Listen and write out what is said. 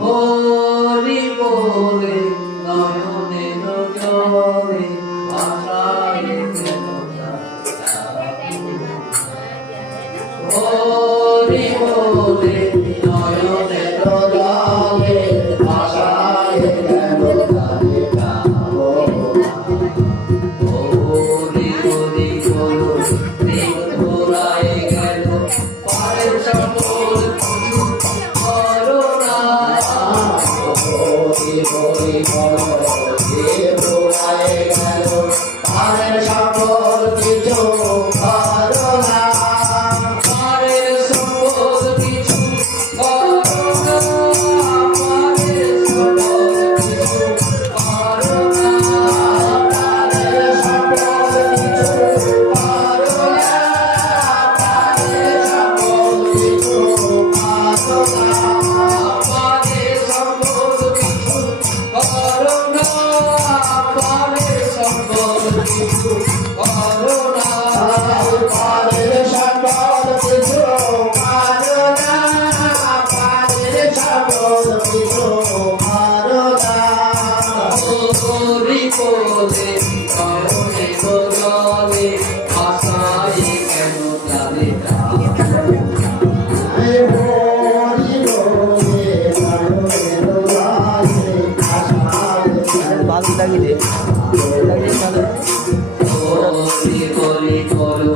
হরি বলে নয়নের জলে ভাষায় হরি বলে নয়নের জলে ভাষায় হরি হরি বলো দিন ঘোরায় গেল পায়ের সকল হরি বলো ঘোরায় গেল পায়ের সকল কিছু করো না পায়ের সকল কিছু করো না পায়ের সকল কিছু করো না পায়ের সকল কিছু করো না পায়ের সকল কিছু করো না পায়ের সকল কিছু করুণা পারের সকল কিছু করুণা পারের সকল কিছু করুণা পারের সকল কিছু করুণা হরি বলে করুণে বলে আশায় কেন জানে না বাজি লাগিয়ে দে লাগিয়ে তাহলে হরি হরি বলো